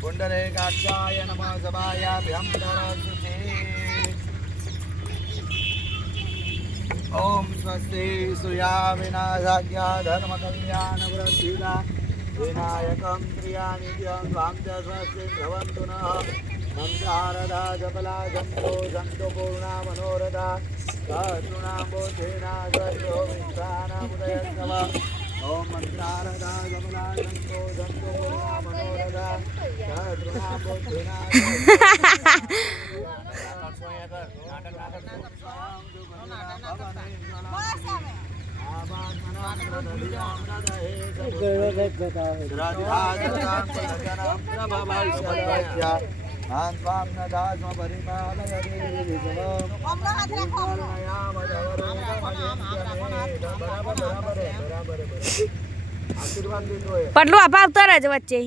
पुण्डरीकाक्षाय नमः सभायाभ्यं दरसुते। ओम स्वस्ति सुया विनाशाख्या धर्म कल्याण वृद्धिदा विनायकं प्रियानित्यं स्वां च स्वस्ति भवन्तु नः। मंत्रारधा जपला जन्तो जन्तो पूर्णा मनोरथा सहस्रुणां बोधेना स्वस्तो मित्राणामुदयस्तव। ओम मंत्रारधा जपला जन्तो जन्तो पूर्णा मनोरथा सहस्रुणां बोधेना પટલું આપા આવતા રહેજો વચ્ચે.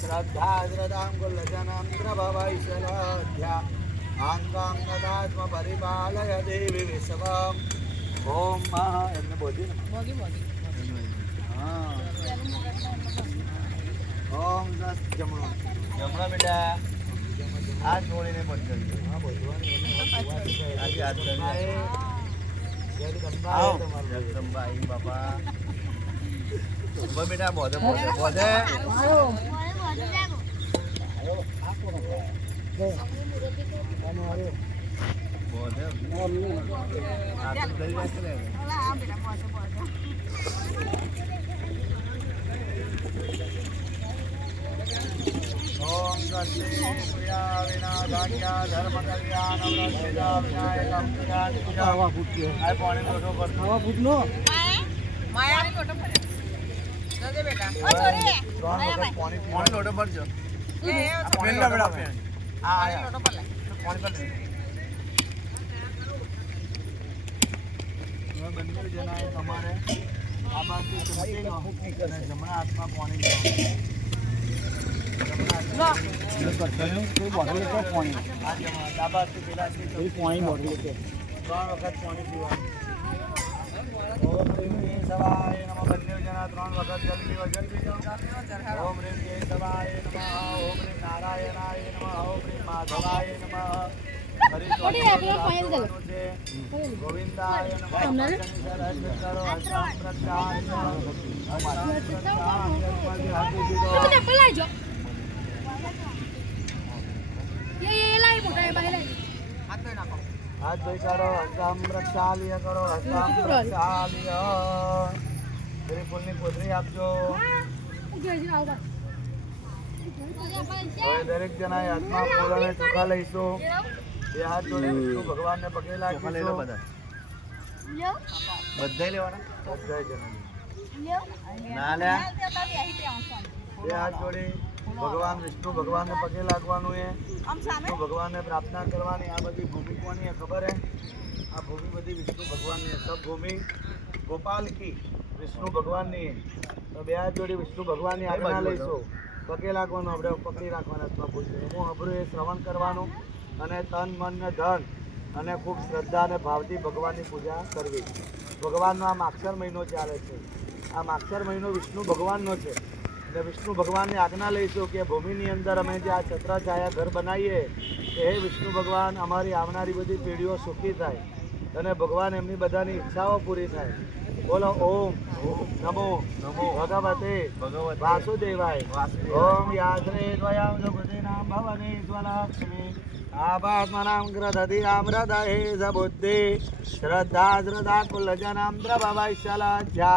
श्रद्धा श्रद्धां कुलजनं प्रभवैश्वराध्या आन्वां नदास्म परिपालय देवी विश्वम्। ओम महा एमने बोली हाँ ओम दस जमणो जमणो बेटा हाथ जोड़ीने बोलજો हाँ बोलવાની આજે હાથ લગાય જગદંબા જગદંબા आई बाबा बोल बेटा बोधे बोधे बोधे ओम स्वस्ति प्रिया विनाशाख्या धर्म कल्याण वृद्धिदा विनायकं प्रियानित्यं आय पानी लोटो पर हवा फूटनो माया नी लोटो पर दे बेटा ओ छोरी पानी पानी लोटो पर जो ए पेला बेटा पे आ लोटो पर ले पानी पर ले मैं બંને જણાએ તમારે આ બાજુ ચમચીનો અને જમણા હાથમાં પાણી લો કરતનો કોઈ બોટલ તો પાણી આ જમણા ડાબા હાથથી પેલા થી પાણી બોટલ છે 3 વખત પાણી પીવાનું। ओम ह्रीं सवाय नमः બંને જણા 3 વખત જલ પીવો જલ પીજો। ओम ह्रीं सवाय नमः ओम ह्रीं नारायणाय नमः ओम ह्रीं माधवाय नमः गोविंदाय नमः हाथ धोई करो हस्ताम रक्षालिय करो हस्ताम रक्षालिय मेरी फूलनी पोतरी आपजो। दरेक जना हाथमा फूल अने चोखा लईशो ये हाथ जोड़े विष्णु भगवान ने पकड़े लागीशो बधाई लेवाना बधाई जना ना ले ये हाथ जोड़े भगवान विष्णु भगवान ने पगे लागवानुं है विष्णु भगवान ने प्रार्थना करवानी। आ बधी भूमि कोनी है खबर है आ भूमि बधी विष्णु भगवान की है सब भूमि गोपाल की विष्णु भगवान की है। तो बे हाथ जोड़ी विष्णु भगवान की आज्ञा लईशो पगे लागवानुं आपणे पकड़ी राखवाना अथवा बोलજો હું હબરું એ શ્રવણ કરવાનું અને તન મન ને ધન અને ખૂબ શ્રદ્ધા અને ભાવથી ભગવાનની પૂજા કરવી। ભગવાનનો આ માક્ષર મહિનો ચાલે છે આ માક્ષર મહિનો વિષ્ણુ ભગવાનનો છે એટલે વિષ્ણુ ભગવાનની આજ્ઞા લઈશું કે ભૂમિની અંદર અમે જે આ છત્રછાયા ઘર બનાવીએ કે હે વિષ્ણુ ભગવાન અમારી આવનારી બધી પેઢીઓ સુખી થાય અને ભગવાન એમની બધાની ઈચ્છાઓ પૂરી થાય। બોલો ઓમ નમો નમો ભગવતે વાસુદેવાય। ઓમ યાત્રે દ્વયં સુખદેનાં ભવને સ્વલક્ષ્મી आपात्मनां ग्रदधि आम्रदहे सबुद्धि श्रद्धा श्रद्धा कुलजनं द्रववैश्यलाध्या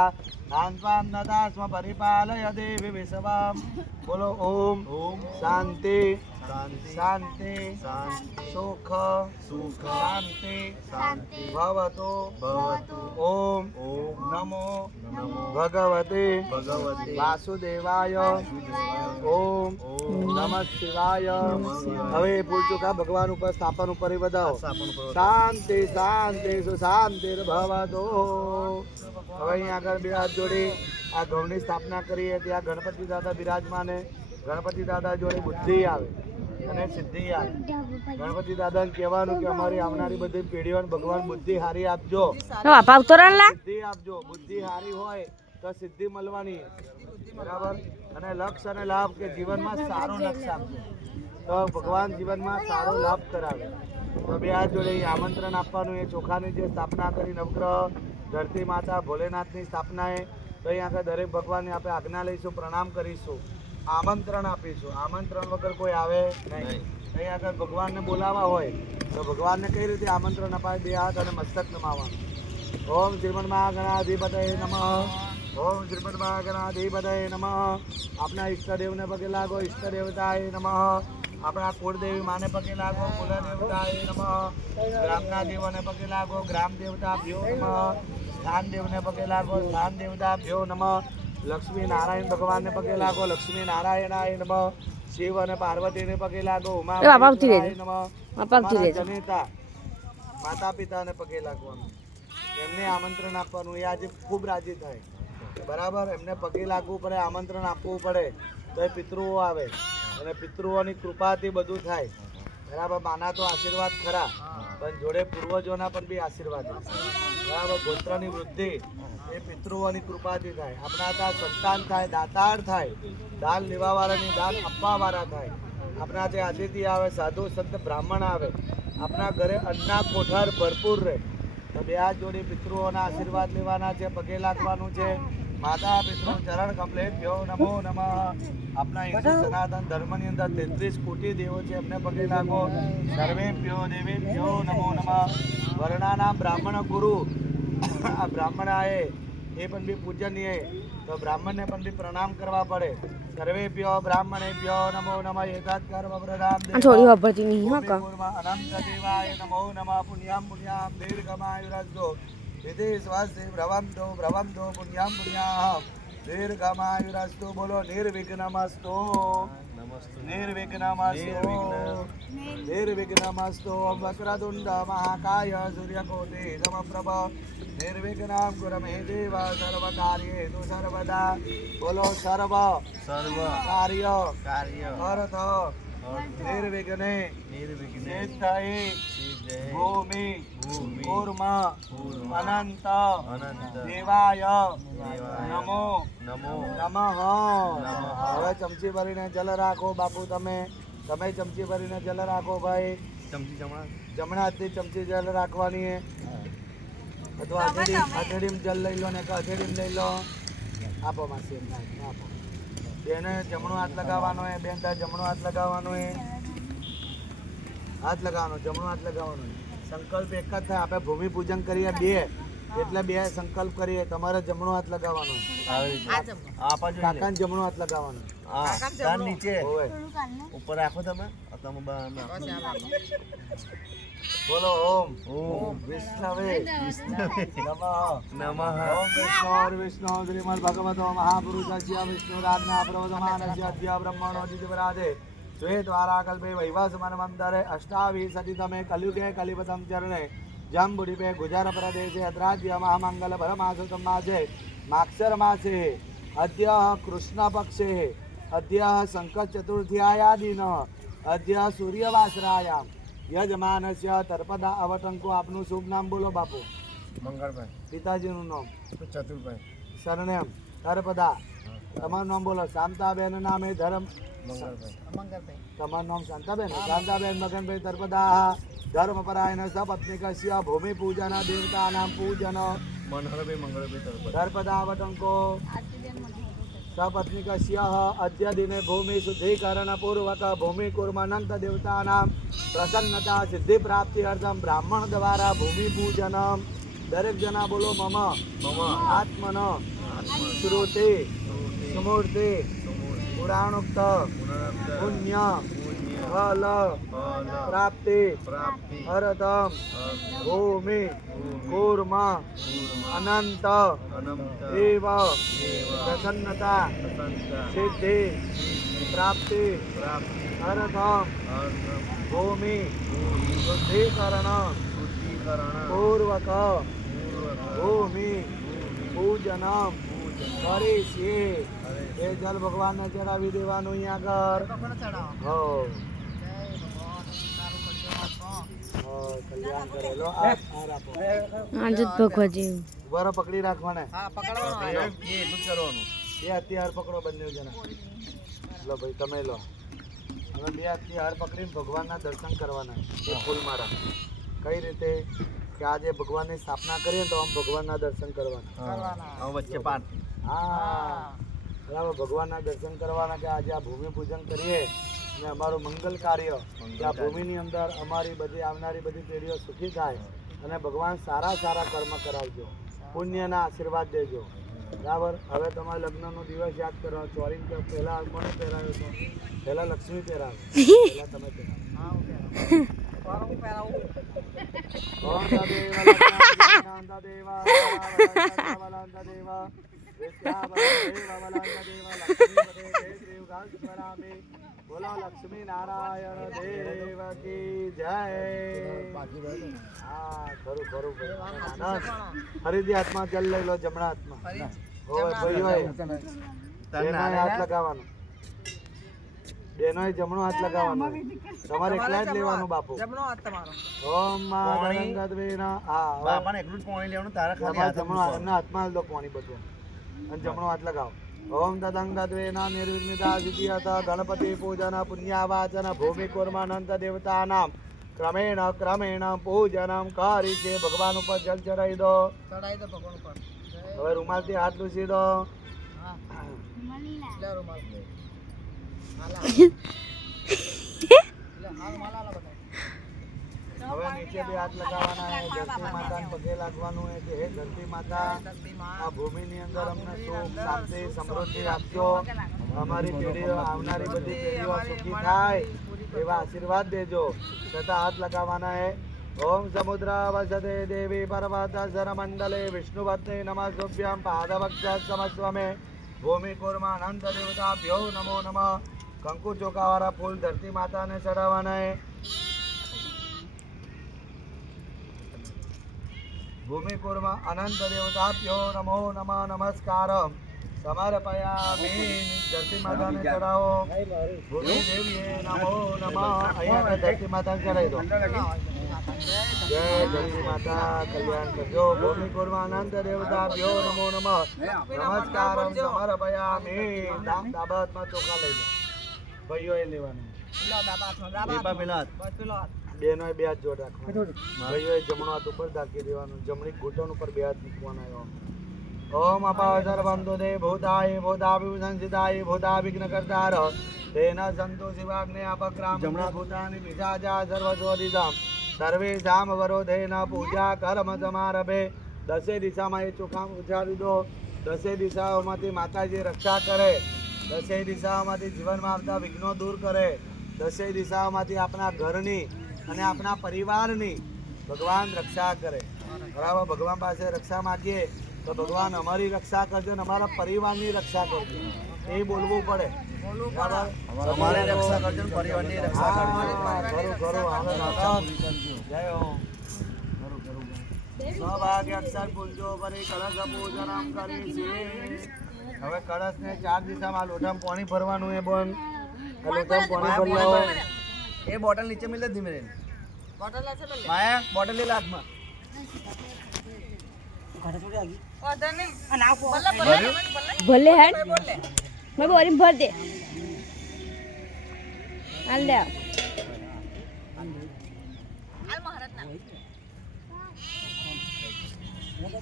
नान्त्वां नदा स्म परिपालय देवी विश्वम्। बोलो ओम शांति शांति सुख सुख शांति शांति भवतु भवतु। ओम नमो भगवते वासुदेवाय। ओम नमः शिवाय। हवे फूल चूका भगवान ऊपर स्थापन ऊपर ही बताओ शांति शांति सुशांतिर्भवतु। हवे अहीं आगळ बे हाथ जोड़ी आ घऊनी स्थापना करीए त्यां गणपति दादा विराजमान है। गणपति दादा जोड़े बुद्धि आवे અને સિદ્ધિ આવે. ગણપતિ દાદાને કહેવાનું કે અમારી આવનારી બધી પેઢીઓને ભગવાન બુદ્ધિ હારી આપજો, સિદ્ધિ આપજો. બુદ્ધિ હારી હોય તો સિદ્ધિ મળવાની, બરાબર. અને લક્ષ્ય અને લાભ કે જીવનમાં સારું લક્ષ્ય આપજો તો ભગવાન જીવનમાં સારો લાભ કરાવે. તો બે હાથ જોડે આમંત્રણ આપવાનું. એ ચોખાની જે સ્થાપના કરી નવગ્રહ ધરતી માતા ભોલેનાથની સ્થાપનાએ, તો અહીંયા આગળ દરેક ભગવાનને આપણે આજ્ઞા લઈશું, પ્રણામ કરીશું, આમંત્રણ આપીશું. આમંત્રણ વગર કોઈ આવે નહીં. અહીં આગળ ભગવાનને બોલાવવા હોય તો ભગવાનને કઈ રીતે આમંત્રણ અપાય? બે હાથ અને મસ્તક નમાવાનું. ઓમ શ્રીમન્મા ગણાધિપતય નમઃ, ઓમ શ્રીમન્મા ગણાધિપતય નમઃ. આપણા ઈષ્ટદેવને પગે લાગો, ઈષ્ટ દેવતાય નમઃ. આપણા કુળદેવી માને પગે લાગો, કુલ દેવતાય નમઃ. ગ્રામના દેવોને પગે લાગો, ગ્રામ દેવતા ભ્યો નમઃ. સ્થાન દેવને પગે લાગો, સ્થાન દેવતા ભ્યો નમઃ. લક્ષ્મી નારાયણ ભગવાનને પગે લાગો, લક્ષ્મી નારાયણાય નમઃ. શિવ અને પાર્વતીને પગે લાગો, ઉમા જનેતા માતા પિતાને પગે લાગવાનું. એમને આમંત્રણ આપવાનું. એ આજે ખૂબ રાજી થાય, બરાબર. એમને પગે લાગવું પડે, આમંત્રણ આપવું પડે તો એ પિતૃઓ આવે અને પિતૃઓની કૃપાથી બધું થાય, બરાબર. માના તો આશીર્વાદ ખરા, પણ જોડે પૂર્વજોના પણ બી આશીર્વાદ, બરાબર. ગોત્રની વૃદ્ધિ એ પિતૃઓની કૃપાથી થાય. આપણા ત્યાં સંતાન થાય, દાતાર થાય, દાન લેવાવાળાની દાન આપવાવાળા થાય. આપણા જે અતિથિ આવે, સાધુ સંત બ્રાહ્મણ આવે, આપણા ઘરે અન્ના કોઠાર ભરપૂર રહે. તો બે હાથ જોડી પિતૃઓના આશીર્વાદ લેવાના છે, પગે લાગવાનું છે. માતા પિતૃ ચરણ કમલે ભ્યો નમો નમઃ. આપણા હિન્દુ સનાતન ધર્મની અંદર 33 કોટી દેવો છે, એમને પગે લાગો. સર્વે ભ્યો દેવે ભ્યો નમો નમઃ. વર્ણાના બ્રાહ્મણ ગુરુ, આ બ્રાહ્મણ આએ એ પણ બી પૂજનીય, તો બ્રાહ્મણને પણ બી પ્રણામ કરવા પડે. સર્વે ભ્યો બ્રાહ્મણે ભ્યો નમો નમઃ. એકાદ કર્મ પ્રદામ અનંત દેવાય નમો નમઃ. પુણ્યામ પુણ્યામ દીર્ઘમાયુરસ્તો વિધિ સ્વાસ્તિ ભ્રવંતો પુણ્યામ પુણ્યામ દીર્ઘમાયુરસ્તુ. બોલો નિર્વિઘ્નમસ્તુ, નિર્વિઘ્નમસ્તુ, નિર્વિઘ્નમસ્તુ. વક્રતુંડ મહાકાય સૂર્યકોટિ સમપ્રભ નિર્વિઘ્નમ કુરુ મે દેવ સર્વકાર્યેષુ સર્વદા. બોલો સર્વ કાર્ય અર્થ નિર્વિઘ્ને સિદ્ધયે ભૂમિ કુર્મ અનંત દેવાય નમો નમઃ. હવે ચમચી ભરીને જલ રાખો બાપુ. તમે ચમચી ભરીને જલ રાખો ભાઈ. જમણા હાથથી ચમચી જલ રાખવાની. અથવા હથેળીમાં જલ લઈ લો ને હથેળીમાં લઈ લો. આપો માસી, આપો. બેને જમણો હાથ લગાવવાનો હોય, બેન તાર જમણો હાથ લગાવવાનો હોય, હાથ લગાવવાનો, જમણો હાથ લગાવવાનો. સંકલ્પ એક જ થાય. આપણે ભૂમિ પૂજન કરીએ બે, એટલે બે સંકલ્પ કરીએ. તમારે જમણો હાથ લગાવવાનો, કાકાને જમણો હાથ લગાવવાનો. નીચે ઉપર રાખો તમે. બોલો ઓમ વિષ્ણવે નમઃ. ઓમ વિષ્ણુ શ્રીમદ ભગવતો મહાપુરુષસ્ય વિષ્ણુરાજ્ઞા પ્રવર્તમાનસ્ય અદ્ય બ્રહ્મણો જીવરાજે શ્વેત વારાકલ્પે વૈવાસમનમંતરે અષ્ટાવિંશતિતમે કલિયુગે કલિપતમ ચરણે જંબુડીપે ગુજરાત પ્રદેશે અદ્રાજ્ય મહામંગલ ભરમાસુતમ માસે માક્ષર માસે અદ્ય કૃષ્ણ પક્ષે અદ્ય સંકટ ચતુર્થ્યાયાદિન અદ્ય સૂર્યવાસરાયામ યજમાનસ્ય તર્પદા અવટંકો. આપનું શુભ નામ બોલો બાપુ. મંગળભાઈ. પિતાજીનું નામ ચતુરભાઈ. સરનેમ તર્પદા. તમારું નામ બોલો. શાંતાબેન નામે ધર્મ મંગળભાઈ. તમારું નામ શાંતાબેન. શાંતાબેન મગનભાઈ તર્પદા ધર્મપરાયણ સપત્નિકસ્ય ભૂમિ પૂજન દેવતાનામ પૂજન મનોહરભાઈ મંગળભાઈ તર્પદા અવટંકો સપત્નિકસ્ય અદ્ય દિને ભૂમિ શુદ્ધિકરણ પૂર્વક ભૂમિ કુર્મનંત દેવતાનામ પ્રસન્નતા સિદ્ધિ પ્રાપ્તિ અર્થમ બ્રાહ્મણ દ્વારા ભૂમિ પૂજનમ. દરેક જણા બોલો મમ આત્મન શ્રુતિ સ્મૃતિ પુરાણોક્ત પુણ્ય ફલ પ્રાપ્તિ અર્થમ ભૂમિ કુર્મ અનંત એવ પ્રસન્નતા સિદ્ધિ પ્રાપ્તિ અર્થમ ભૂમિ શુદ્ધિકરણ પૂર્વક ભૂમિ પૂજનમ કરીશીએ. એ જલ ભગવાનને ચડાવી દેવાનું અહીંયા આગળ. હો કલ્યાણ કરે લો આ આપો આજ ભગવાજી બરો પકડી રાખવાને હા પકડવાનો એ એટલું કરવાનું બે હાથથી હાર પકડો બંને જણા લો ભાઈ તમે લો હવે બે હાથથી હાર પકડીને ભગવાનના દર્શન કરવાના એ ફૂલમાળા કઈ રીતે કે આજે ભગવાનની સ્થાપના કરીએ તો આમ ભગવાનના દર્શન કરવાના વચ્ચે પાટ હા બરાબર ભગવાનના દર્શન કરવાના કે આજે આ ભૂમિ પૂજન કરીએ અને અમારું મંગલ કાર્ય કે આ ભૂમિની અંદર અમારી બધી આવનારી બધી પેઢીઓ સુખી થાય અને ભગવાન સારા સારા કર્મ કરાવજો પુણ્યના આશીર્વાદ દેજો બરાબર હવે તમારે લગ્નનો દિવસ યાદ કરો ચોરીને કે પહેલા કોને પહેરાવ્યો હતો પહેલા લક્ષ્મી પહેરાવે પહેલા તમે બોલો લક્ષ્મી નારાયણ દેવ કી જય હા ખરું ખરું ફરીથી હાથમાં જલ લઈ લો જમણા હાથમાં હાથ લગાવવાનો બેનોએ જમણો હાથ લગાવવાનો તમારે એકલા જ લેવાનું બાપુ જમણો હાથ તમારો ઓમ માદરંગદ્વેના હા બાપાને એકલું જ પાણી લેવાનું તારા ખાલી જમણો એમના હાથમાં લો પાણી બધું અને જમણો હાથ લગાવો ઓમ તદંગદ્વેના નિર્વિઘ્નિતા સિદ્ધિયત ગણપતિ પૂજન પુણ્યાવાચન ભૂમિ કુર્માનંત દેવતાનામ ક્રમેણ ક્રમેણ પૂજનમ કરી છે ભગવાન ઉપર જલ ચડાવી દો ભગવાન ઉપર હવે રૂમાલથી હાથ લૂસી દો હવે નીચે બે હાથ લગાવવાના હે ધરતી માતાને પગે લાગવાનું હે કે હે ધરતી માતા આ ભૂમિની અંદર અમને સુખ શાંતિ સમૃદ્ધિ આપજો અમારી પેઢીઓ આવનારી બધી પેઢીઓ સુખી થાય એવા આશીર્વાદ દેજો છતાં હાથ લગાવવાના હે ઓમ સમુદ્ર વસતે દેવી પર્વત સરમંડલે વિષ્ણુપત્ની નમસ્તુભ્યં પાદવક્ષ સમસ્વમે ભૂમિ કુર્મા અનંત દેવતાભ્યો નમો નમઃ કંકુ ચોકાવાળા ફૂલ ધરતી માતાને ચડાવવાના હે ભૂમિ કુર્મા અનંત દેવતાભ્યો નમો નમઃ નમસ્કાર સમર્પયામિ ધરતી માતાને ચડાવો ભૂમિ દેવીએ નમો નમઃ અહીંયા ધરતી માતાને ચડાવી દો જય ધરતી માતા કલ્યાણ કરજો ભૂમિ કુર્મા અનંત દેવતાભ્યો નમો નમઃ નમસ્કાર સમર્પયામિ દાબાતમાં ચોખા લઈ લો ભાઈઓએ લેવાનું બેનોએ બે હાથ જોડ રાખવાના ભાઈઓએ જમણો હાથ ઉપર ધાકી દેવાનું જમણી ઘૂંટણ ઉપર બે હાથ મૂકવાના ઓમ અપાવસર બંધુ દે ભૂતાય ભૂતાભિસંસિતાય ભૂતાવિઘ્નકર્તાર તેન સંતો શિવાગ્ને અપક્રામ ભૂતાની પિશાચા સર્વસ્વદિશામ સર્વેષામ વરોધેન પૂજા કર્મ સમારભે દસે દિશામાં એ ચોખા ઉછાળી દો દસે દિશાઓમાંથી માતાજી રક્ષા કરે દસે દિશાઓમાંથી જીવનમાં આવતા વિઘ્નો દૂર કરે દસે દિશાઓમાંથી આપણા ઘરની અને આપણા પરિવારની ભગવાન રક્ષા કરે બરાબર ભગવાન પાસે રક્ષા માગીએ તો ભગવાન અમારી રક્ષા કરજો અને અમારા પરિવારની રક્ષા કરજો એ બોલવું પડે અમારે રક્ષા કરજો ને પરિવારની રક્ષા કરજો જય હો સૌભાગ્ય અક્ષર પૂંજો પરી કળશ પૂજનમ કરી છે હવે કળશને 4 દિશામાં લોટામાં પાણી ભરવાનું એ બોન લોટામાં પાણી ભરલો એ બોટલ નીચે મિલે ધીમે રહીને બોટલ છે માયા બોટલ લે હાથમાં ભલે હેડ મેં બોરી ભર દે હાલ દે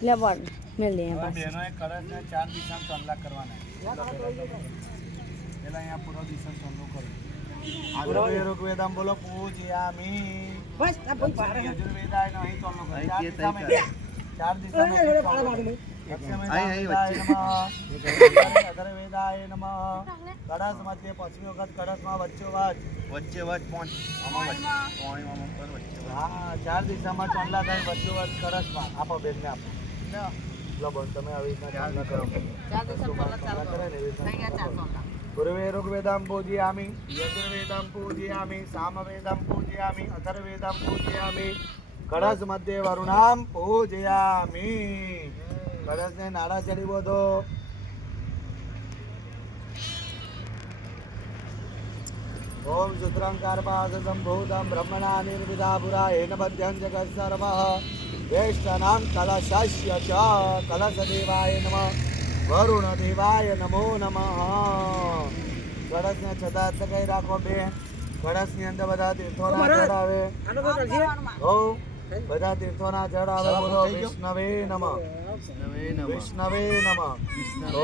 લે બોલ મેલ દે બહેનોએ કળશને 4 દિશામાં ચોંદલા કરવાના પેલા અહીંયા પૂરો દિશા ચોંદલો કરો ઋગ્વેદમ બોલો પૂજયામિ બસ યજુર્વેદાય નો અહીં ચોંદલો કરો 4 દિશામાં અધર્વેદાય નમઃ કળશ મધ્ય પશ્ચિમ વખત કળશમાં વચ્ચે હા 4 દિશામાં ચોંદલા થાય વચ્ચોવચ કળશમાં આપો બેનને આપો લો બોલ તમે આવી રીતના ચોંદલા કરો 4 દિશામાં ચોંદલા કરે ને એવી રીતના પૂર્વે ઋગ્વેદમ પૂજયામિ યજુર્વેદમ પૂજયામિ સામવેદમ પૂજયામિ અથર્વેદમ પૂજયામિ કળશ મધ્ય વરુણામ પૂજયામિ કળશને નાળા ચડી બોધો ओम सूत्रं कार्पासं भूतं ब्रह्मणा निर्मिता पुरा येन बध्यं जगत् सर्वः ज्येष्ठानां कलशस्य च कलशदेवाय नमः वरुणदेवाय नमो नमः કળશને છતાં કઈ રાખો બે કળશની અંદર બધા તીર્થોના જળ આવે હો બધા તીર્થોના જળ આવે બોલો વિષ્ણવે નમઃ વિષ્ણવે નમઃ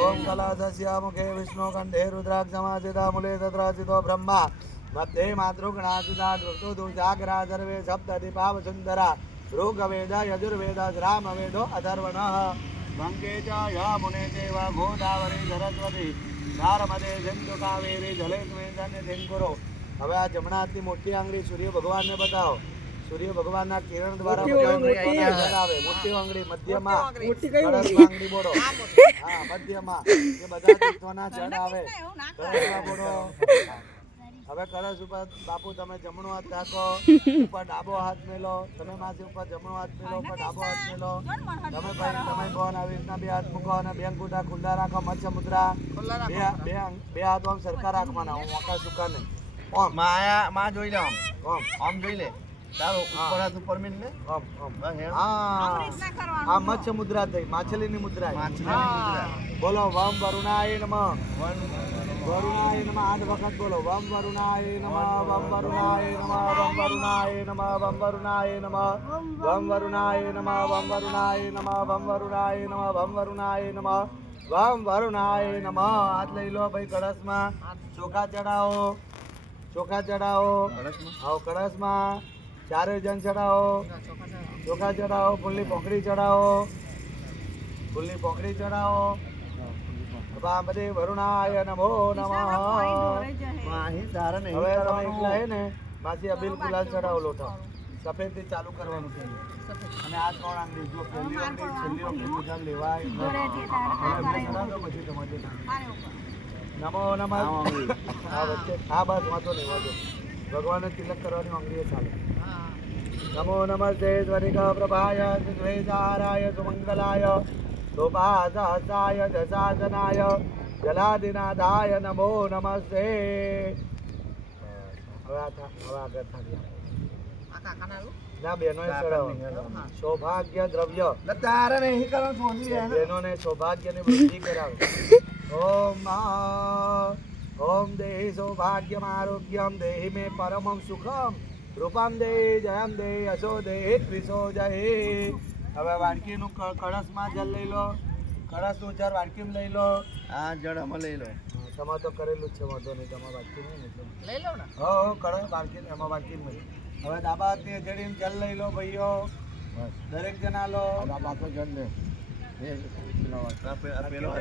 ઓમ કલાસસ્ય મુખે વિષ્ણુ કંઠે રુદ્રાક્ષમાસિતા મૂલે તત્રાસિતો બ્રહ્મા મધ્યે માતૃગણાસિતા ઋતુ જાગરા સર્વે સપ્તદીપાવ સુંદરા ઋગ્વેદ યજુર્વેદ રામવેદો અધર્વણઃ ગંગે ચ યમુને ચૈવ ગોદાવરી સરસ્વતી નર્મદે સિંધુ કાવેરી જલેસ્મિન સન્નિધિં હવે આ જમણા હાથની મોટી આંગળી સૂર્ય ભગવાનને બતાવો સૂર્ય ભગવાનના કિરણ દ્વારા આવે મોટી આંગળી મધ્યમાં આંગળી બોલો હા મધ્યમાં એ બધા તીર્થોના જળ આવે કળશમાં બોલો હવે કળશ ઉપર બાપુ તમે જમણો હાથ રાખો ઉપર ડાબો હાથ મેલો તમે માસી ઉપર જમણો હાથ મેલો ઉપર ડાબો હાથ મેલો તમે ભાઈ તમે બોન આવી રીતના બે હાથ મૂકો અને બે અંગૂઠા ખુલ્લા રાખો મત્સ્ય મુદ્રા બે હાથ આમ સરખા રાખવાના હું મોકા સુકા નહીં ઓમ માયા માં જોઈ લે આમ ઓમ આમ જોઈ લે તારો ઉપર હાથ ઉપર મેલ લે ઓમ ઓમ આ મત્સ્ય મુદ્રા થઈ માછલીની મુદ્રા બોલો વમ વરુણાય નમઃ વરુણાય નમઃ 8 વખત બોલો વમ વરુણાય નમઃ વમ વરુણાય નમઃ વમ વરુણાય નમઃ વમ વરુણાય નમઃ વમ વરુણાય નમઃ વમ વરુણાય નમઃ વમ વરુણાય નમઃ વમ વરુણાય નમઃ વમ વરુણાય નમઃ હાથ લઈ લો ભાઈ કળશમાં ચોખા ચડાવો આવો કળશમાં ચારે જણ ચડાવો ચોખા ચડાવો ફૂલની પોખડી ચડાવો બધી વરુણાય નમો નમઃ માહી તારે નહીં હવે તમે એકલા હે ને માસી અબીલ ગુલાલ ચડાવો લોટા સફેદ થી ચાલુ કરવાનું છે અને આ ત્રણ આંગળી જો પહેલી આંગળી છેલ્લી આંગળી પૂજા લેવાય પછી તમારે નમો નમઃ આ વચ્ચે આ બસ વાંધો નહીં વાંધો ભગવાનને તિલક કરવાની આંગળી ચાલે નમો નમસ્તે સ્વરિકા પ્રભાય દ્વૈતારાય સુમંગલાય શોભાસહસાય દશાસનાય જલાદિનાદાય નમો નમસ્તે હવે આગળ થાકી ના બહેનો સૌભાગ્ય દ્રવ્ય તારે નહીં કરવાનું ફોન બહેનોને સૌભાગ્યની વૃદ્ધિ કરાવે ઓમ દેહી સૌભાગ્યમ આરોગ્યમ દેહી મે પરમં સુખમ રૂપમ દેહી જયમ દેહી યશો દેહી ત્રિશો જય હવે વાડકીનું કળશમાં જલ લઈ લો કળશનું જળ વાડકીમાં લઈ લો આ જળ અમે લઈ લો તમારે તો કરેલું જ છે વાંધો નહીં તમારે વાડકી નહીં લઈ લો ને હો કળશ વાડકી એમાં વાડકી નહીં હવે ડાબા હાથની જડીને જલ લઈ લો ભાઈઓ દરેક જણા લો ડાબા હાથનો જળ લે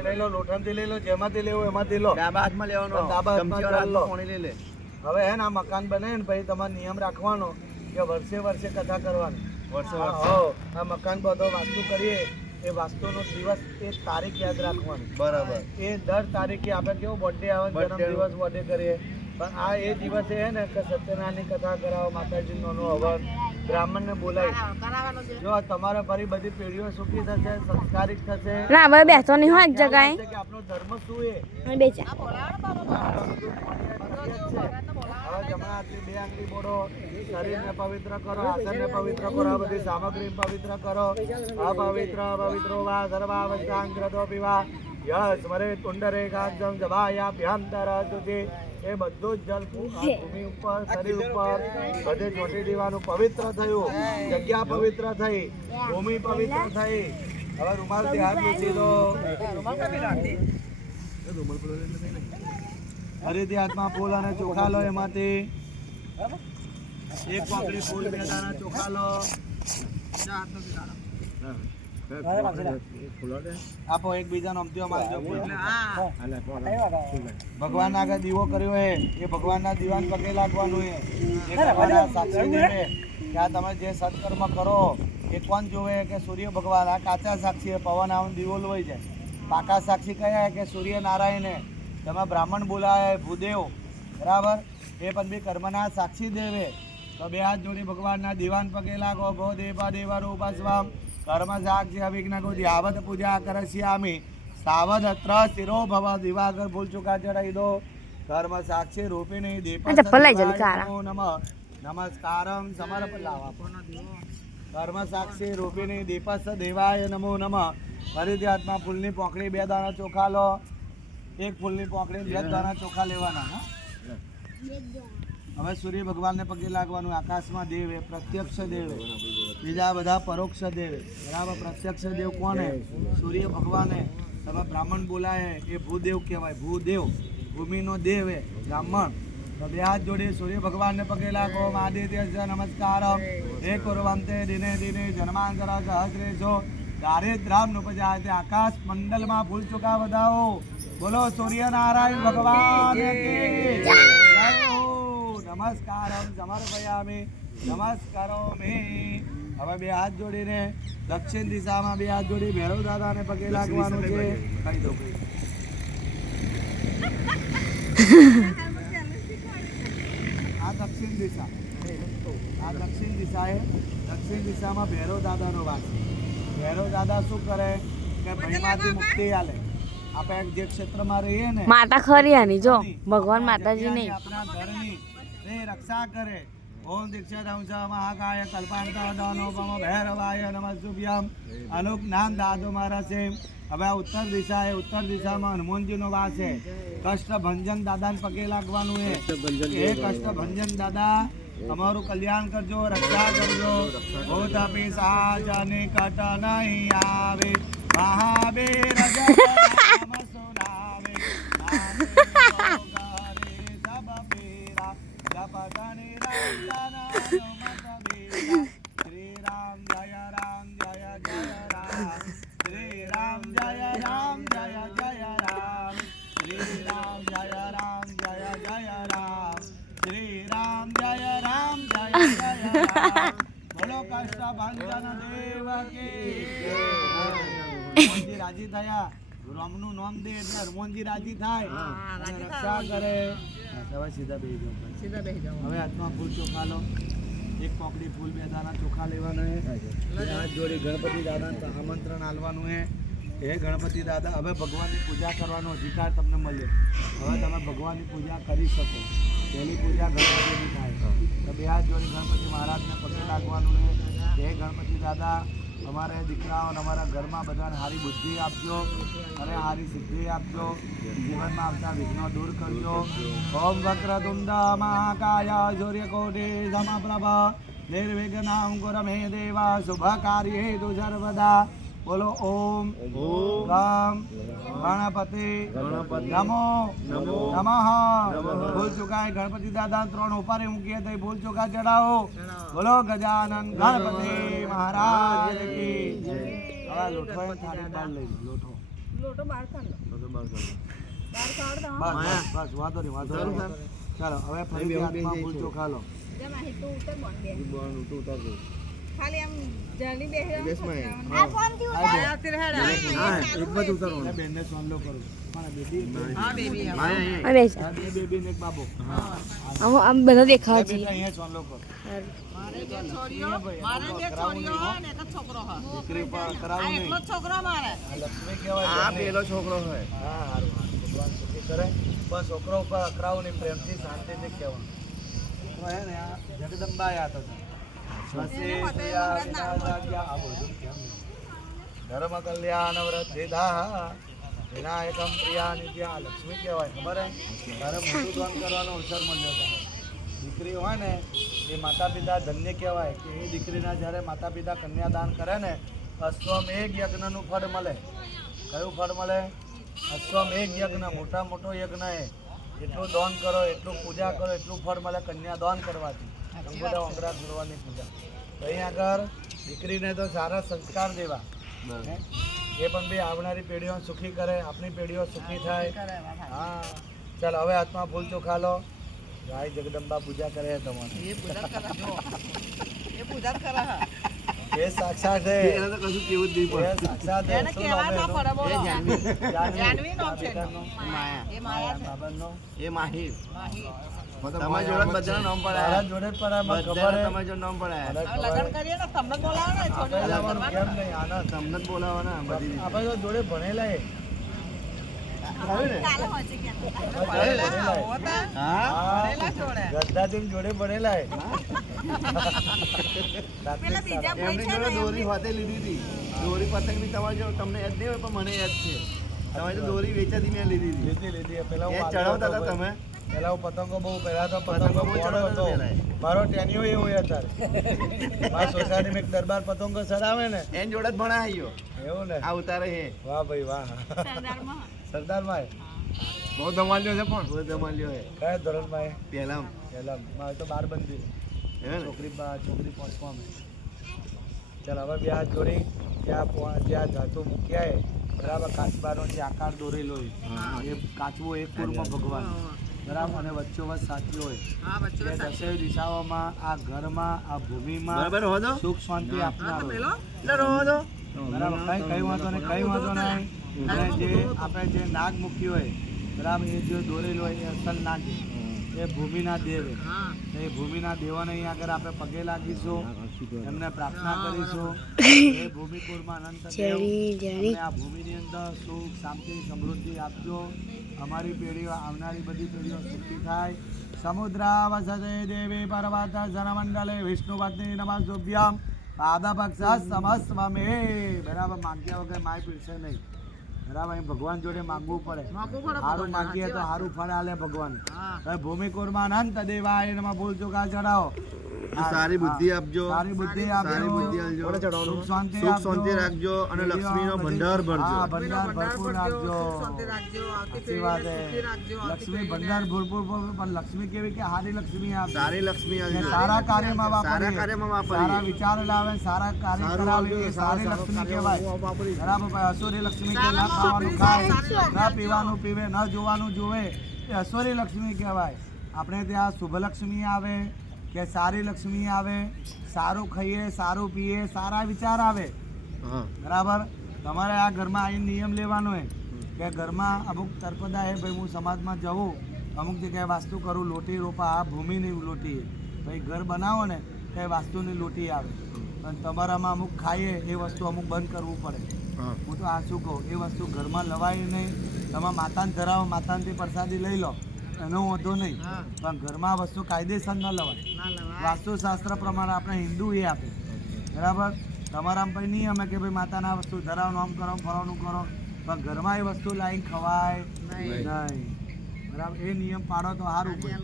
લઈ લો લોટણથી લઈ લો જેમાંથી લેવું એમાંથી લો ડાબા હાથમાં લેવાનો ડાબા હાથમાં જલ લો પાણી લઈ લે હવે હે ને આ મકાન બને ને પછી તમારે નિયમ રાખવાનો કે વર્ષે કથા કરવાની આ મકાન બધો વાસ્તુ કરીએ એ વાસ્તુનો દિવસ એ તારીખ યાદ રાખવાની બરાબર એ દર તારીખે આપણે કેવો બર્થડે આવે જન્મ દિવસ બર્થડે કરીએ પણ આ એ દિવસે હે ને કે સત્યનારાયણની કથા કરાવો માતાજીનો હવન બ્રાહ્મણને બોલાવી જો તમારે ફરી બધી પેઢીઓ સુખી થશે સંસ્કારિક થશે ના હવે બેસો નહીં હોય એક જગ્યાએ કે આપણો ધર્મ શું એ બેચા હવે જમણા હાથની બે આંગળી બોલો શરીરને પવિત્ર કરો આસનને પવિત્ર કરો આ બધી સામગ્રી પવિત્ર કરો અપવિત્રો વા સર્વાવસ્થાંગ્રતો પીવા યસ મરે તુંડરે કાંજમ જભાયાભ્યંતર સુધી એ બધું જ જલ ભૂમિ ઉપર શરીર ઉપર બધે ચોટી દેવાનું પવિત્ર થયું જગ્યા પવિત્ર થઈ ભૂમિ પવિત્ર થઈ હવે રૂમાલથી હાથ લૂછી દો ફરીથી હાથમાં ફૂલ અને ચોખા લો એમાંથી એક પાકડી ફૂલ બે દાણા ચોખા લો આપો એકબીજાનો અમથીઓ મારજો ભગવાન આગળ દીવો કર્યો હે એ ભગવાનના દીવાન પગે લાગવાનું હે એ ભગવાનના સાક્ષી દેવે કે આ તમે જે સત્કર્મ કરો એ કોણ જોવે કે સૂર્ય ભગવાન આ કાચા સાક્ષી પવન આવું દીવો લોઈ જાય પાકા સાક્ષી કયા કે સૂર્ય નારાયણે તમે બ્રાહ્મણ બોલાય ભૂદેવ બરાબર એ પણ બી કર્મના સાક્ષી દેવે તો બે હાથ જોડી ભગવાનના દીવાન પગે લાગો ભો દેવા દેવારૂપસ્વામ કર્મ સાક્ષી અવિઘ્ન ગો યાવત પૂજા કરસ્યામી સાવધ અત્ર શિરો ભવ દિવાકર ફૂલ ચૂકા ચડાવી દો કર્મ સાક્ષી રૂપિણી अच्छा, पलाई जल्दी कारा। नमो नमः नमस्कारम समर्पयामि કર્મ સાક્ષી રૂપિણી દીપસ્થ દેવાય નમો નમઃ ફરીથી હાથમાં ફૂલની પોંખડી 2 દાણા ચોખા લો એક ફૂલની પોંખડી 2 દાણા ચોખા લેવાના હા હવે સૂર્ય ભગવાનને પગે લાગવાનું આકાશમાં દેવ હે પ્રત્યક્ષ દેવ હે બીજા બધા પરોક્ષ દેવ હે બરાબર પ્રત્યક્ષ દેવ કોણ હે સૂર્ય ભગવાન હે તમે બ્રાહ્મણ બોલાય એ ભૂદેવ કહેવાય ભૂદેવ ભૂમિનો દેવ હે બ્રાહ્મણ તો 2 હાથ જોડી સૂર્ય ભગવાનને પગે લાગો આદિત્ય નમસ્કાર હે કુર્વંતે દિને દિને જન્માંતર સહસ્રેશો દારિદ્રામ નુપજાતે આકાશ મંડલમાં ફૂલ ચોખા વધાવો બોલો સૂર્યનારાયણ ભગવાન કી જય હો નમસ્કારમ સમર્પયામિ નમસ્કારોમિ હવે 2 હાથ જોડીને દક્ષિણ દિશામાં 2 હાથ જોડી ભૈરવ દાદાને પગે લાગવાનું છે કહી દો આ દક્ષિણ દિશા એ દક્ષિણ દિશામાં ભૈરવ દાદાનો વાસ ભૈરવ દાદા શું કરે કે ભયમાંથી મુક્તિ આલે આપણે જે ક્ષેત્રમાં રહીએ ને माता खरी आनी जो भगवान माता जी नहीं આપણા ઘરની એ રક્ષા કરે ઓમ દીક્ષા દંશ મહાકાય કલ્પાંતા દાનોપમ ભૈરવાય નમસ્તુભ્યમ અનુપ નામ દાદો મારા છે હવે આ ઉત્તર દિશા એ ઉત્તર દિશામાં હનુમાનજીનો વાસ છે કષ્ટભંજન દાદાને પગે લાગવાનું એ કષ્ટભંજન દાદા અમારું કલ્યાણ કરજો રક્ષા કરજો ભૂત પિશાચને કટ નહીં આવે મહાવીર જગન્નામ સુનાવે નામે સોગારે સબ પીરા જપગણે રંજન હનુમત વીરા શ્રી રામ જય રામ જય જય રામ શ્રી રામ જય રામ જય જય રામ શ્રી રામ જય રામ જય જય રામ શ્રી રામ જય રામ જય જય રામ બોલો કષ્ટભંજન દેવ કી હનુમાનજી રાજી થયા રામનું નામ દે એટલે હનુમાનજી રાજી થાય અને રક્ષા કરે હવે સીધા બેસી જાઓ હવે હાથમાં ફૂલ ચોખા લો એક પોકડી ફૂલ 2 દાણા ચોખા લેવાના હે હાથ જોડી ગણપતિ દાદાને આમંત્રણ આલવાનું હે હે ગણપતિ દાદા હવે ભગવાનની પૂજા કરવાનો અધિકાર તમને મળ્યો હવે તમે ભગવાનની પૂજા કરી શકો પહેલી પૂજા ગણપતિની થાય તો 2 હાથ જોડી ગણપતિ મહારાજને પગે લાગવાનું હે હે ગણપતિ દાદા અમારે દીકરાઓને અમારા ઘરમાં બધાને સારી બુદ્ધિ આપજો અને સારી સિદ્ધિ આપજો જીવનમાં આવતા વિઘ્નો દૂર કરજો ઓમ વક્રતુંડ મહાકાય સૂર્યકોટિ સમપ્રભ નિર્વિઘ્નં કુરુ મે દેવા શુભ કાર્યેષુ સર્વદા બોલો ઓમ ગમ ગણપતિ નમો નમઃ ફૂલ ચોખા ગણપતિ દાદા 3 ઉપારે મૂકીએ તો ફૂલ ચોખા ચડાવો બોલો ગજાનન ગણપતિ મહારાજ કી જય હવે લોટો થાળી બહાર લઈ લોટો બહાર કાઢ બસ વાંધો નહીં ચાલો હવે ફરી હાથમાં ફૂલ ચોખા લો ખાલી આમ જલ્દી બેહી આ ફોન થી આયા તેરે હેડા એક બધું ઉતારો ને બેનને સોનલો કરો મારા બેબી હા બેબી આ બેસ આ બે બેબી ને એક બાબો આમ બધા દેખાવ છે અહીંયા સોનલો કરો મારે બે છોડીઓ ને એક છોકરો હા દીકરી પર કરાવું નહીં એકલો છોકરો મારે લક્ષ્મી કહેવાય આ પેલો છોકરો હોય હા હારું ભગવાન સુખી કરે બસ છોકરો ઉપર અકરાવું નહીં પ્રેમથી શાંતિથી કહેવાનું તો હે ને આ જગદંબા યાદ હતો ધર્મ કલ્યાણ વ્રતેધા વિનાયકમ પ્રિયા નિત્યા લક્ષ્મી કહેવાય ખબર હે તારે મોટું દાન કરવાનો અવસર મળ્યો તમને દીકરી હોય ને એ માતા પિતા ધન્ય કહેવાય કે એ દીકરીના જ્યારે માતા પિતા કન્યાદાન કરે ને અશ્વમેઘ યજ્ઞનું ફળ મળે કયું ફળ મળે અશ્વમેઘ યજ્ઞ મોટો યજ્ઞ એ એટલું દાન કરો એટલું પૂજા કરો એટલું ફળ મળે કન્યાદાન કરવાથી અંગૂઠા અંગરા ગુરવાની પૂજા તો અહીં આગળ દીકરીને તો સારા સંસ્કાર દેવા એ પણ બી આવનારી પેઢીઓ સુખી કરે આપણી પેઢીઓ સુખી થાય હા ચાલ હવે હાથમાં ફૂલ ચોખા લો ગાય જગદંબા પૂજા કરે તમારે એ પૂજા કરે હા એ સાક્ષાત છે એને તો કશું કેવું જ નહીં પડે એ સાક્ષાત છે એને કેવા ન પડે બોલો જાનવી નો છે માયા એ માયા છે બાબરનો એ માહિર માહી તમારી જોડે બધાનું નામ પડે તારા જોડે જ પડે મને ખબર બધાને હે તમારી જોડે નામ પડે લગન કરીએ ને તમને બોલાવો ને છોડી જવાનું કેમ નહીં આનંદ તમને જ બોલાવવાના બધી રીતે. આપણે તો જોડે ભણેલા એ ગદ્દાથી જોડે પડેલા એમની જોડે દોરી હોતે લીધી હતી. દોરી પતંગ બી તમારે જો તમને યાદ નહીં હોય પણ મને યાદ છે. તમારી તો દોરી વેચાતી મેં લીધી હતી. લીધી પેલા એ ચડાવતા હતા તમે. પેલા હું પતંગો બહુ પહેલા તો પતંગો પતંગો બહુ બહુ ચડાવતો ચડાવતો પહેલા. મારો ટેનિયો એવું હોય અત્યારે મારા સોસાયટીમાં એક દરબાર પતંગો ચડાવે ને એન જોડે જ ભણા આવ્યો. એવું ને આ ઉતારે હે. વાહ ભાઈ વાહ સરદારમાં બહુ ધમાલ્યો છે પણ. બહુ ધમાલ્યો હે. કયા ધોરણમાં પહેલા પહેલા મારે તો 12 બંધી હે ને? છોકરી પહોંચવામાં ચાલ હવે બે હાથ જોડી જ્યાં ધાતુ મૂક્યા એ બરાબર કાચબાનો જે આકાર દોરેલો હોય એ કાચવો એક પૂરમાં ભગવાન બરાબર અને વચ્ચોવચ સાચી હોય એ દસે દિશાઓમાં આ ઘરમાં આ ભૂમિમાં બરાબર હો દો. સુખ શાંતિ આપનાર હોય એટલે રહો દો. બરાબર કઈ વાંધો નહીં અને જે આપણે જે નાગ મૂક્યું હોય બરાબર એ જે દોરેલો હોય એ અસલ નાગ એ ભૂમિના દેવ એ ભૂમિના દેવોને અહીં આગળ આપણે પગે લાગીશું એમને પ્રાર્થના કરીશું એ ભૂમિકુળમાં અનંત દેવ અમને આ ભૂમિની અંદર સુખ શાંતિ સમૃદ્ધિ આપજો અમારી પેઢીઓ આવનારી બધી પેઢીઓ સુખી થાય સમુદ્રાવસતે દેવી પર્વત જનમંડલે વિષ્ણુપત્ની નમસ્તુભ્યમ પાદપક્ષ સમસ્વમે બરાબર માગ્યા વગર માય પીરશે નહીં બરાબર અહીં ભગવાન જોડે માંગવું પડે સારું માંગીએ તો સારું ફળ આલે ભગવાન ભૂમિકુળમાં અનંત દેવાય એમાં ભૂલ ચૂકા ચડાવો સારી બુદ્ધિ આપજો. સારી બુદ્ધિ સારી બુદ્ધિ આપજો આપજો. સુખ શાંતિ સુખ શાંતિ રાખજો અને લક્ષ્મીનો ભંડાર ભરજો. હા, ભંડાર ભરપૂર રાખજો સાચી વાત છે. લક્ષ્મી ભંડાર ભરપૂર પણ લક્ષ્મી કેવી કે સારી લક્ષ્મી આપે સારી લક્ષ્મી ને આપજો. સારા કાર્યમાં સારા વાપરીએ કાર્યમાં વાપરીએ. સારા વિચાર લાવે સારા કાર્ય કરાવે એ સારી લક્ષ્મી કહેવાય બરાબર ભાઈ અસુરી લક્ષ્મી કે ના ખાવાનું ખાય ના પીવાનું પીવે ન જોવાનું જોવે એ અસુરી લક્ષ્મી કહેવાય આપણે ત્યાં શુભ લક્ષ્મી આવે કે સારી લક્ષ્મી આવે સારું ખાઈએ સારું પીએ સારા વિચાર આવે હા. બરાબર તમારે આ ઘરમાં આવીને નિયમ લેવાનો હોય કે ઘરમાં અમુક તરપદા હે ભાઈ હું સમાજમાં જવું અમુક જગ્યાએ વાસ્તુ કરું લોટી રોપા આ ભૂમિની લોટી ભાઈ ઘર બનાવો ને તો એ વાસ્તુની લોટી આવે અને તમારામાં અમુક ખાઈએ એ વસ્તુ અમુક બંધ કરવું પડે હા. હું તો આ શું કહું એ વસ્તુ ઘરમાં લવાય નહીં તમે માતાને ધરાવો માતાનથી પ્રસાદી લઈ લો એનો વાંધો નહીં પણ ઘરમાં વસ્તુ કાયદેસર ન લવાય વાસ્તુશાસ્ત્ર પ્રમાણે આપણે હિન્દુ એ આપે બરાબર તમારામાં પછી નહીં અમે કે ભાઈ માતાના વસ્તુ ધરાવવાનું આમ કરો ફરવાનું કરો પણ ઘરમાં એ વસ્તુ લાવીને ખવાય નહીં બરાબર એ નિયમ પાડો તો સારું પડે.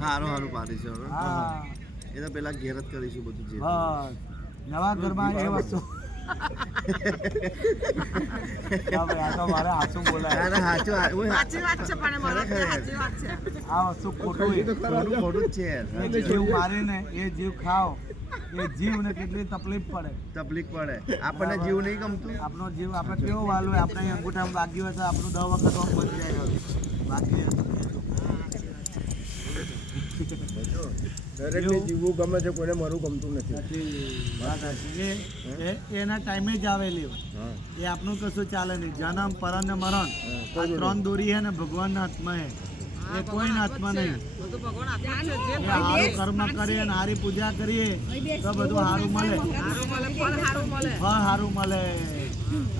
સારું પાડીશું હવે. હા એ તો પેલા ઘેર જ કરીશું બધું જે. બસ નવા ઘરમાં એ વસ્તુ હા ભાઈ, આ તો મારે હાચું બોલાય ના, ના, સાચું. ઓય, આ વસ્તુ ખોટું છે. ખોટું ખોટું જ છે યાર. એક જીવ મારીને એ જીવ ખાઓ એ જીવને કેટલી તકલીફ પડે તકલીફ પડે આપણને જીવ નહીં ગમતું. આપણો જીવ આપણે કેવો વાલું હોય આપણે અહીં અંગૂઠામાં વાગ્યું હોય તો આપણું 10 વખત આમ બચી જાય વાગી દરેકને જીવવું ગમે છે, કોઈને મરવું ગમતું નથી. એના ટાઈમે જ આવેલી હોય એ આપણું કશું ચાલે નહીં જન્મ પરન ને મરણ આ 3 દોરી હે ને ભગવાનના હાથમાં હે એ કોઈના હાથમાં નહીં એ સારું કર્મ કરીએ અને સારી પૂજા કરીએ તો બધું સારું મળે ફળ સારું મળે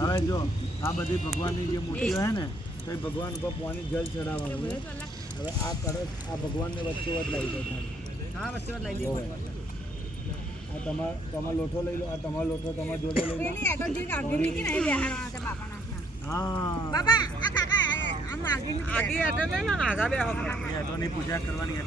હવે જો આ બધી ભગવાનની જે મૂર્તિઓ હે ને તો એ ભગવાન ઉપર પાણી જલ ચડાવવાનું હવે આ કળશ આ ભગવાનને વચ્ચોવચ લઈ દો આ તમારો લોઠો લઈ લો આ તમારો લોઠો તમારા જોડે લઈ લો હા એટોની પૂજા કરવાની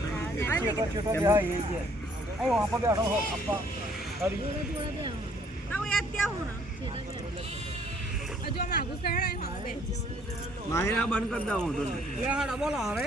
માહિરા બંધ કરી દઉં તો બોલો હવે